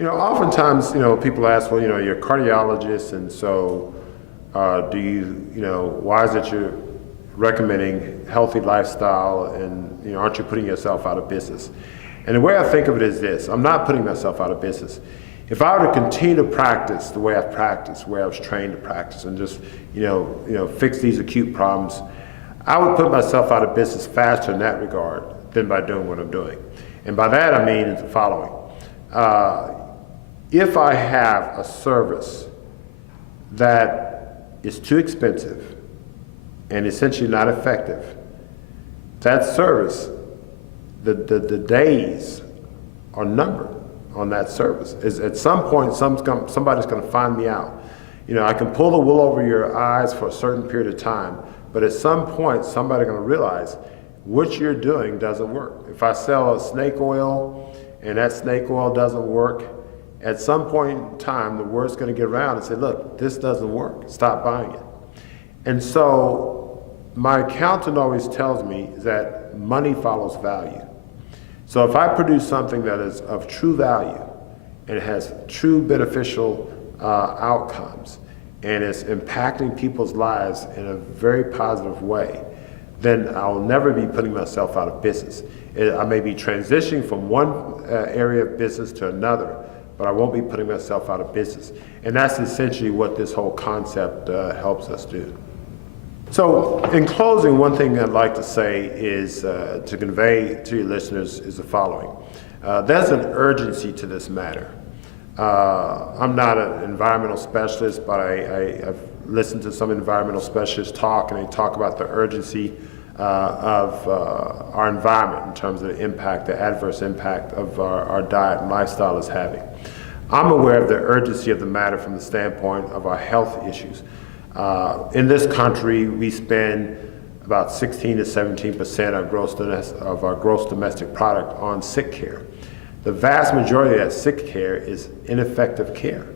Oftentimes, people ask, well, you're a cardiologist, and so do you, why is it you're recommending healthy lifestyle, and, aren't you putting yourself out of business? And the way I think of it is this: I'm not putting myself out of business. If I were to continue to practice the way I've practiced, the way I was trained to practice, and just, fix these acute problems, I would put myself out of business faster in that regard than by doing what I'm doing. And by that I mean the following. If I have a service that is too expensive and essentially not effective, that service, the days are numbered on that service. At some point, somebody's going to find me out. I can pull the wool over your eyes for a certain period of time, but at some point, somebody's going to realize what you're doing doesn't work. If I sell a snake oil and that snake oil doesn't work, at some point in time, the word's going to get around and say, look, this doesn't work. Stop buying it. And so my accountant always tells me that money follows value. So if I produce something that is of true value and has true beneficial outcomes and is impacting people's lives in a very positive way, then I'll never be putting myself out of business. I may be transitioning from one area of business to another, but I won't be putting myself out of business. And that's essentially what this whole concept helps us do. So in closing, one thing I'd like to say is to convey to your listeners is the following. There's an urgency to this matter. I'm not an environmental specialist, but I've listened to some environmental specialists talk, and they talk about the urgency of our environment in terms of the impact, the adverse impact of our diet and lifestyle is having. I'm aware of the urgency of the matter from the standpoint of our health issues. In this country, we spend about 16 to 17% of our gross domestic product on sick care. The vast majority of that sick care is ineffective care.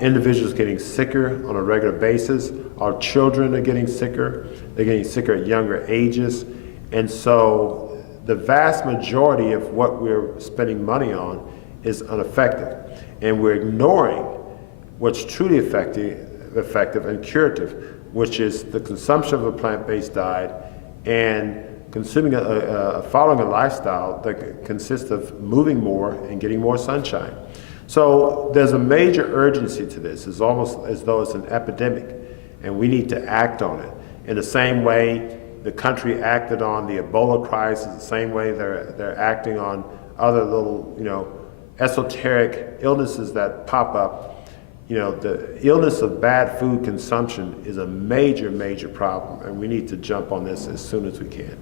Individuals getting sicker on a regular basis. Our children are getting sicker. They're getting sicker at younger ages. And so the vast majority of what we're spending money on is ineffective. And we're ignoring what's truly effective and curative, which is the consumption of a plant-based diet and consuming following a lifestyle that consists of moving more and getting more sunshine. So there's a major urgency to this. It's almost as though it's an epidemic, and we need to act on it. In the same way the country acted on the Ebola crisis, the same way they're acting on other little, esoteric illnesses that pop up. The illness of bad food consumption is a major, major problem, and we need to jump on this as soon as we can.